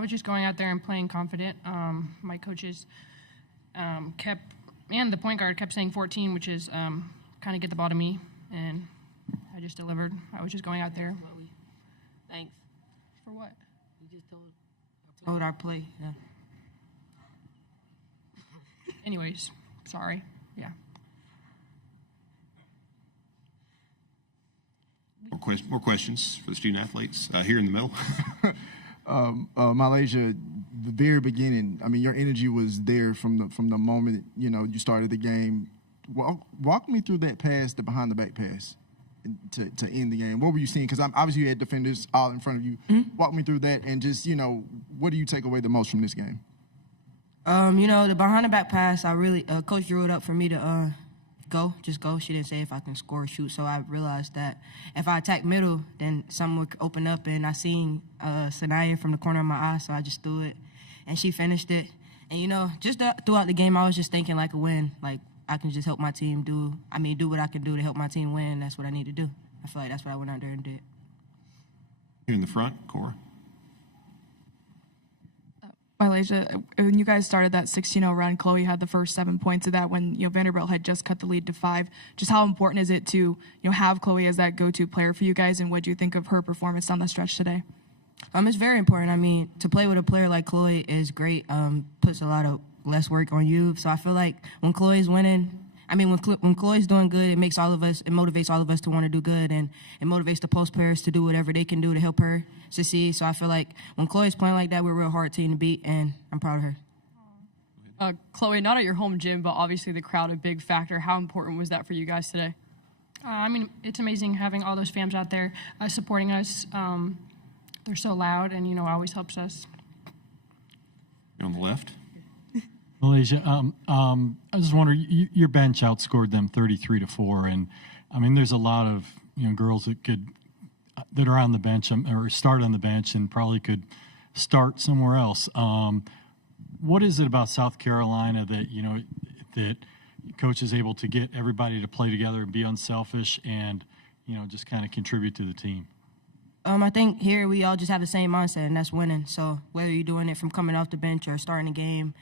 I was just going out there and playing confident. My coaches and the point guard kept saying 14, which is kind of get the ball to me, and I just delivered. I was just going out there. Thanks. For what? You just told our play. Yeah. Anyways, sorry. Yeah. More questions for the student athletes here in the middle. MiLaysia, the very beginning, I mean, your energy was there from the moment, you started the game. Walk me through that pass, the behind-the-back pass, to end the game. What were you seeing? Because obviously you had defenders all in front of you. Mm-hmm. Walk me through that, and just, what do you take away the most from this game? The behind-the-back pass, I really Coach drew it up for me to just go. She didn't say if I can score or shoot, so I realized that if I attack middle, then someone would open up, and I seen Sanaya from the corner of my eye, so I just threw it, and she finished it. And, just throughout the game, I was just thinking like a win. Like, I can just help my team do what I can do to help my team win, and that's what I need to do. I feel like that's what I went out there and did. Here in the front, Cora. MiLaysia, when you guys started that 16-0 run, Chloe had the first 7 points of that when Vanderbilt had just cut the lead to 5. Just how important is it to have Chloe as that go-to player for you guys, and what do you think of her performance down the stretch today? It's very important. I mean, to play with a player like Chloe is great. Puts a lot of less work on you. So I feel like when Chloe's winning, when Chloe's doing good, it motivates all of us to want to do good, and it motivates the post players to do whatever they can do to help her succeed. So I feel like when Chloe's playing like that, we're a real hard team to beat, and I'm proud of her. Chloe, not at your home gym, but obviously the crowd a big factor. How important was that for you guys today? It's amazing having all those fans out there supporting us. They're so loud, and, always helps us. On the left. MiLaysia, I just wonder, your bench outscored them 33-4, and there's a lot of girls that are on the bench or start on the bench and probably could start somewhere else. What is it about South Carolina that that coach is able to get everybody to play together and be unselfish and just kind of contribute to the team? I think here we all just have the same mindset, and that's winning. So whether you're doing it from coming off the bench or starting a game,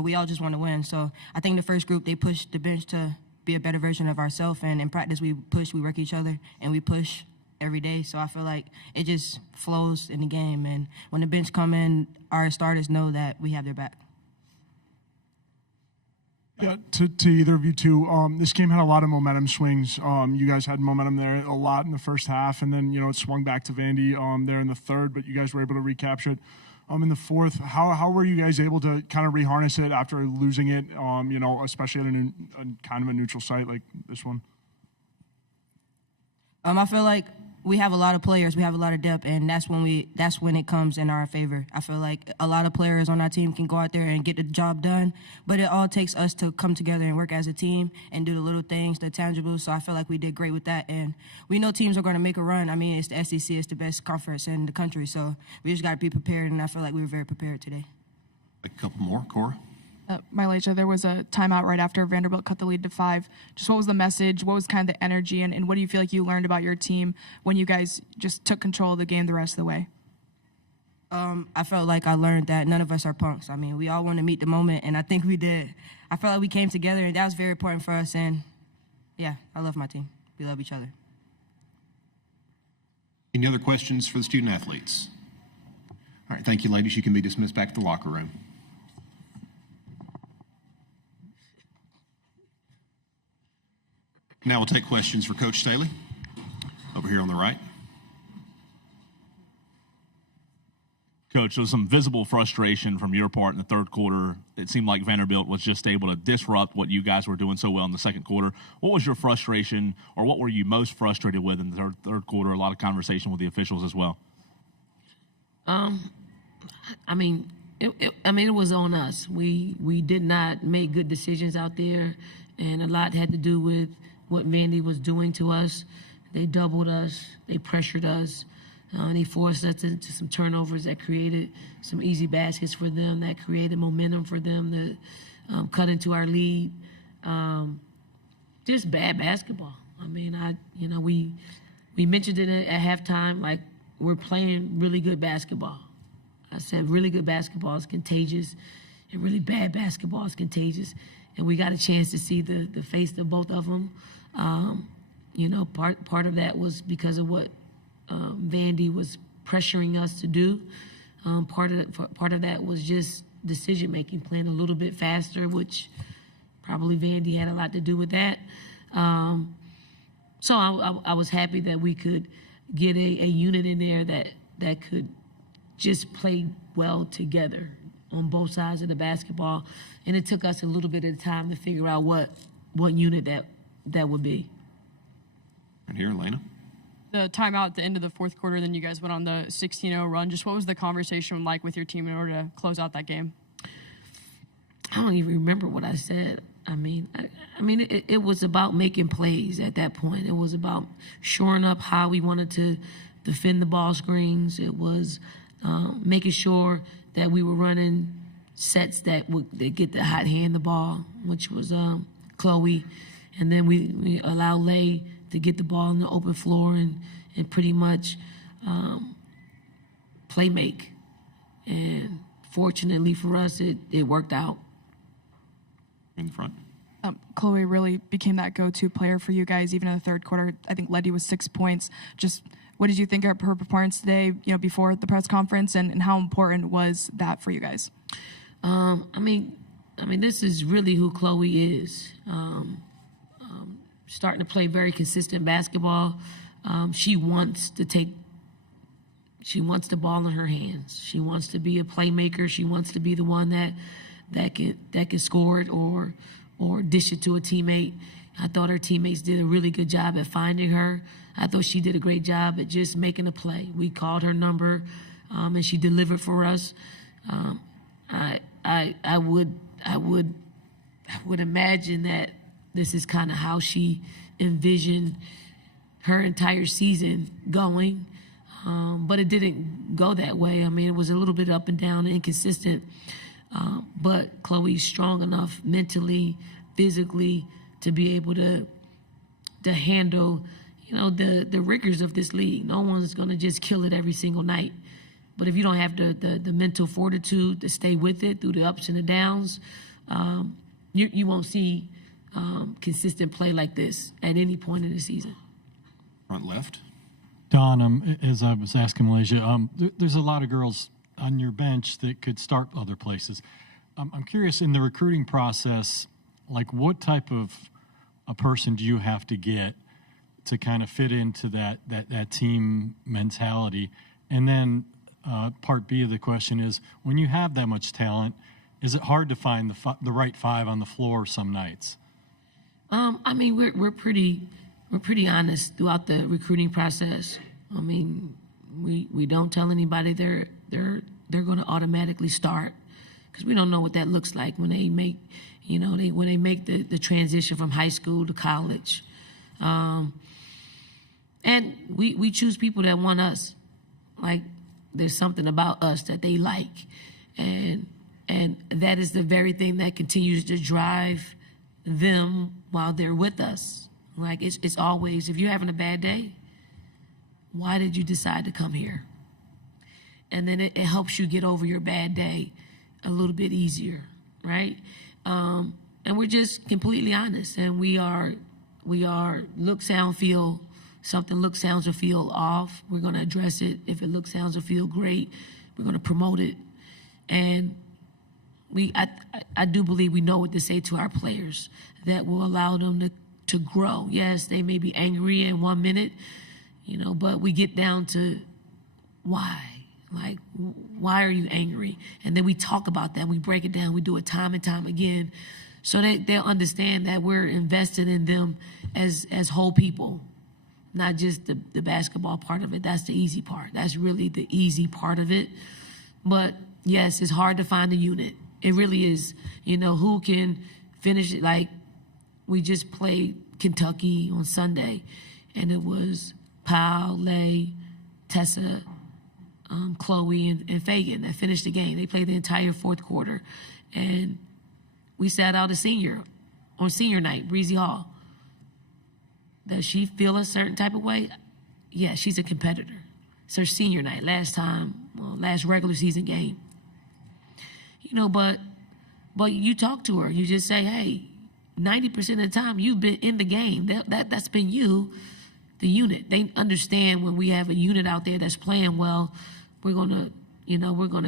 we all just want to win. So I think the first group, they pushed the bench to be a better version of ourselves, and in practice we work each other, and we push every day. So I feel like it just flows in the game, and when the bench come in, our starters know that we have their back. Yeah, to either of you two, this game had a lot of momentum swings. You guys had momentum there a lot in the first half, and then it swung back to Vandy there in the third, but you guys were able to recapture it in the fourth. How were you guys able to kind of reharness it after losing it? Especially at a kind of a neutral site like this one. I feel like we have a lot of players, we have a lot of depth, and that's when it comes in our favor. I feel like a lot of players on our team can go out there and get the job done, but it all takes us to come together and work as a team and do the little things, the tangibles. So I feel like we did great with that, and we know teams are going to make a run. It's the SEC, it's the best conference in the country, so we just got to be prepared, and I feel like we were very prepared today. A couple more, Cora. MiLaysia, there was a timeout right after Vanderbilt cut the lead to 5. Just what was the message? What was kind of the energy? And what do you feel like you learned about your team when you guys just took control of the game the rest of the way? I felt like I learned that none of us are punks. We all want to meet the moment, and I think we did. I felt like we came together, and that was very important for us. And, yeah, I love my team. We love each other. Any other questions for the student athletes? All right, thank you, ladies. You can be dismissed back to the locker room. Now we'll take questions for Coach Staley, over here on the right. Coach, there was some visible frustration from your part in the third quarter. It seemed like Vanderbilt was just able to disrupt what you guys were doing so well in the second quarter. What was your frustration, or what were you most frustrated with in the third quarter? A lot of conversation with the officials as well. It was on us. We did not make good decisions out there, and a lot had to do with what Vandy was doing to us. They doubled us, they pressured us, and they forced us into some turnovers that created some easy baskets for them, that created momentum for them to cut into our lead. Just bad basketball. We mentioned it at halftime, like we're playing really good basketball. I said really good basketball is contagious, and really bad basketball is contagious. And we got a chance to see the face of both of them. Part of that was because of what Vandy was pressuring us to do. Part of that was just decision making, playing a little bit faster, which probably Vandy had a lot to do with that. So I was happy that we could get a unit in there that could just play well together on both sides of the basketball. And it took us a little bit of time to figure out what unit that would be. Right here, Elena. The timeout at the end of the fourth quarter, then you guys went on the 16-0 run. Just what was the conversation like with your team in order to close out that game? I don't even remember what I said. It was about making plays at that point. It was about shoring up how we wanted to defend the ball screens. It was making sure that we were running sets that get the hot hand the ball, which was Chloe. And then we allow Lay to get the ball on the open floor and pretty much play make. And fortunately for us, it worked out. In the front. Chloe really became that go-to player for you guys, even in the third quarter. I think led you with 6 points. Just what did you think of her performance today, before the press conference, and how important was that for you guys? This is really who Chloe is. Starting to play very consistent basketball. She wants the ball in her hands. She wants to be a playmaker. She wants to be the one that can score it or dish it to a teammate. I thought her teammates did a really good job at finding her. I thought she did a great job at just making a play. We called her number, and she delivered for us. I would imagine that this is kind of how she envisioned her entire season going, but it didn't go that way. It was a little bit up and down, inconsistent. But Chloe's strong enough mentally, physically, to be able to handle, the rigors of this league. No one's going to just kill it every single night. But if you don't have the mental fortitude to stay with it through the ups and the downs, you won't see consistent play like this at any point in the season. Front left. Don, as I was asking MiLaysia, there's a lot of girls on your bench that could start other places. I'm curious, in the recruiting process, like what type of a person do you have to get to kind of fit into that team mentality? And then part B of the question is, when you have that much talent, is it hard to find the right five on the floor some nights? We're pretty honest throughout the recruiting process. We don't tell anybody they're going to automatically start, because we don't know what that looks like when they make, when they make the transition from high school to college. And we choose people that want us. Like, there's something about us that they like, and that is the very thing that continues to drive them while they're with us. Like, it's always, if you're having a bad day, why did you decide to come here? And then it helps you get over your bad day a little bit easier, right? And we're just completely honest, and we are look, sound, feel. Something looks, sounds, or feel off, we're going to address it. If it looks, sounds, or feel great, we're going to promote it. And I do believe we know what to say to our players that will allow them to grow. Yes, they may be angry in 1 minute, but we get down to why. Like, why are you angry? And then we talk about that. We break it down. We do it time and time again, so that they'll understand that we're invested in them as whole people, not just the basketball part of it. That's the easy part. That's really the easy part of it. But yes, it's hard to find a unit. It really is. Who can finish it? Like, we just played Kentucky on Sunday, and it was Powell, Lay, Tessa, Chloe, and Fagan that finished the game. They played the entire fourth quarter. And we sat out a senior on senior night, Breezy Hall. Does she feel a certain type of way? Yeah, she's a competitor. it's her senior night, last regular season game. But you talk to her, you just say, hey, 90% of the time you've been in the game. That's been you, the unit. They understand when we have a unit out there that's playing well, we're gonna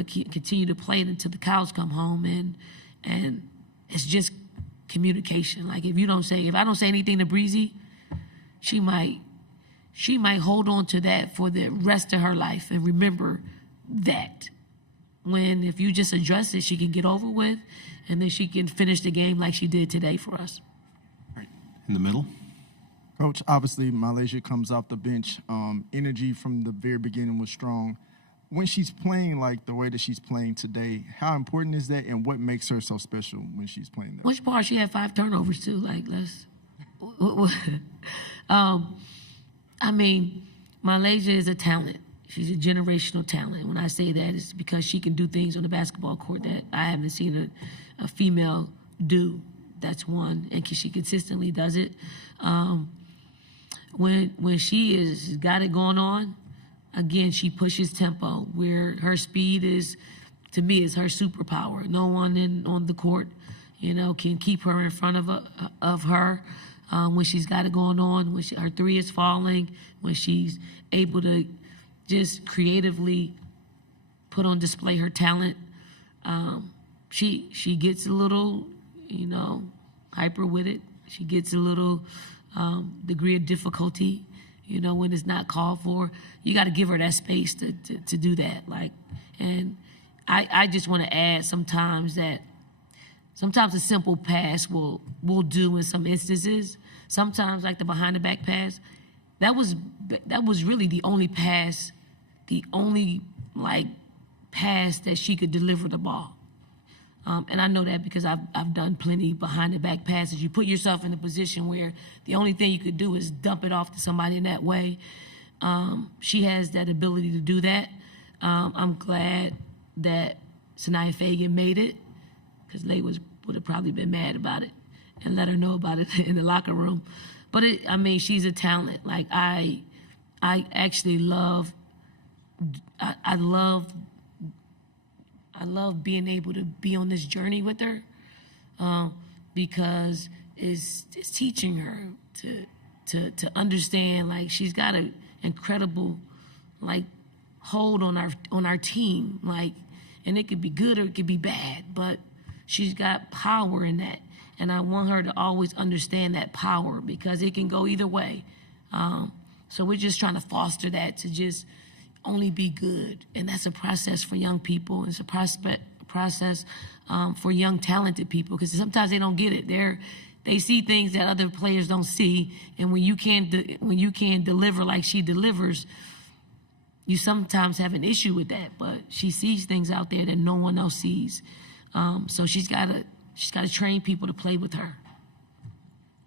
continue to play it until the cows come home, and it's just communication. Like if I don't say anything to Breezy, she might hold on to that for the rest of her life and remember that. When if you just address it, she can get over with, and then she can finish the game like she did today for us. All right. In the middle. Coach, obviously, MiLaysia comes off the bench. Energy from the very beginning was strong. When she's playing like the way that she's playing today, how important is that, and what makes her so special when she's playing that? Which part? She had 5 turnovers too. Like MiLaysia is a talent. She's a generational talent. When I say that, it's because she can do things on the basketball court that I haven't seen a female do. That's one, and she consistently does it. When she has got it going on, again, she pushes tempo. Where her speed is, to me, is her superpower. No one on the court, can keep her in front of her. When she's got it going on, when her three is falling, when she's able to just creatively put on display her talent, she gets a little, hyper with it. She gets a little degree of difficulty, when it's not called for. You got to give her that space to do that. And I just want to add sometimes a simple pass will do in some instances. Sometimes like the behind the back pass, that was really the only pass that she could deliver the ball. And I know that because I've done plenty behind the back passes. You put yourself in a position where the only thing you could do is dump it off to somebody in that way. She has that ability to do that. I'm glad that Sanaya Fagan made it, because Lay would have probably been mad about it and let her know about it in the locker room. But she's a talent. Like I actually love being able to be on this journey with her, because it's teaching her to understand. Like she's got an incredible hold on our team. And it could be good or it could be bad, but she's got power in that. And I want her to always understand that power, because it can go either way. So we're just trying to foster that to just only be good. And that's a process for young people. It's a process for young, talented people, because sometimes they don't get it. They see things that other players don't see. And when you can't deliver like she delivers, you sometimes have an issue with that. But she sees things out there that no one else sees. So she's got to train people to play with her.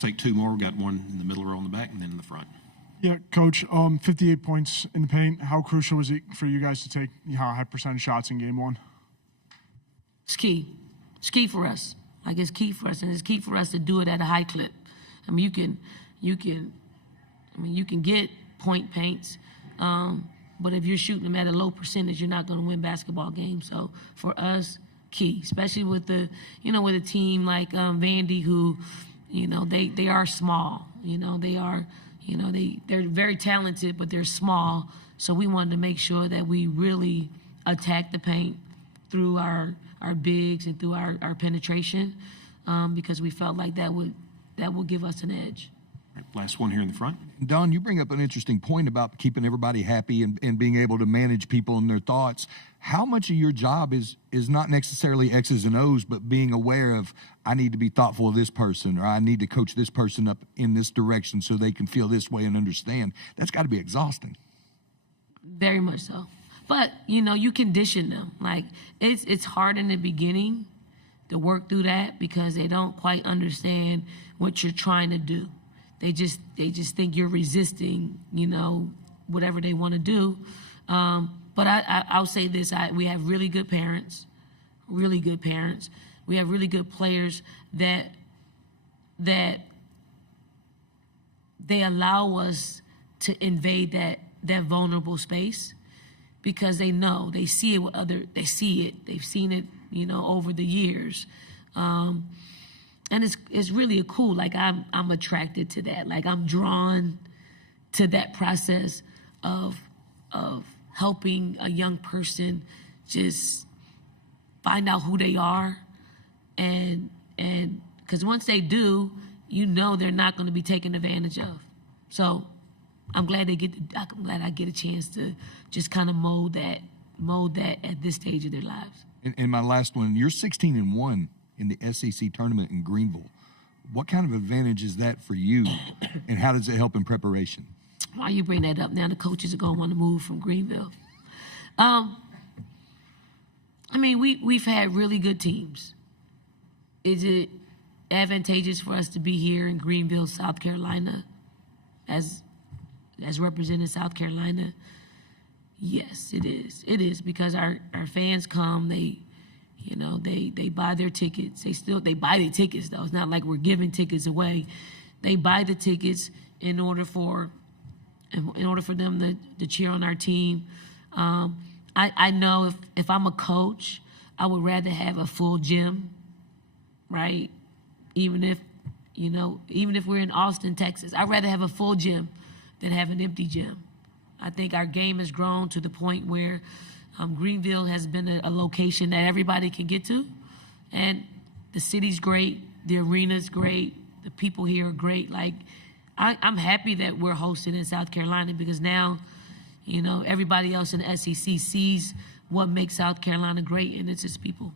Take 2 more. We've got one in the middle row in the back and then in the front. Yeah, Coach, 58 points in the paint. How crucial was it for you guys to take high percentage shots in game 1? It's key. It's key for us. It's key for us, and it's key for us to do it at a high clip. You can get point paints, but if you're shooting them at a low percentage, you're not going to win basketball games. So for us, key, especially with a team like Vandy, who, they are small. They're very talented, but they're small. So we wanted to make sure that we really attack the paint through our bigs and through our penetration, because we felt like that would give us an edge. Right, last one here in the front. Don, you bring up an interesting point about keeping everybody happy and being able to manage people and their thoughts. How much of your job is not necessarily X's and O's, but being aware of, I need to be thoughtful of this person, or I need to coach this person up in this direction so they can feel this way and understand? That's got to be exhausting. Very much so. But, you condition them. It's hard in the beginning to work through that, because they don't quite understand what you're trying to do. They just think you're resisting, whatever they want to do. But I'll say this: we have really good parents, really good parents. We have really good players that they allow us to invade that vulnerable space. because they know, they see it with they see it, they've seen it, you know, over the years. And it's really cool. Like I'm attracted to that. Like I'm drawn to that process of helping a young person just find out who they are, and because once they do, you know they're not going to be taken advantage of. So I'm glad I get a chance to just kind of mold that at this stage of their lives. And my last one, you're 16-1 in the SEC tournament in Greenville. What kind of advantage is that for you, and how does it help in preparation? Why you bring that up now? The coaches are going to want to move from Greenville. I mean, we've had really good teams. Is it advantageous for us to be here in Greenville, South Carolina, as representing South Carolina? Yes, it is. It is, because our fans come, they buy their tickets. They buy the tickets, though. It's not like we're giving tickets away. They buy the tickets in order for them to cheer on our team. I know if I'm a coach, I would rather have a full gym, right? Even if we're in Austin, Texas, I'd rather have a full gym than have an empty gym. I think our game has grown to the point where Greenville has been a location that everybody can get to, and the city's great, the arena's great, the people here are great. Like, I'm happy that we're hosted in South Carolina, because now, everybody else in the SEC sees what makes South Carolina great, and it's its people.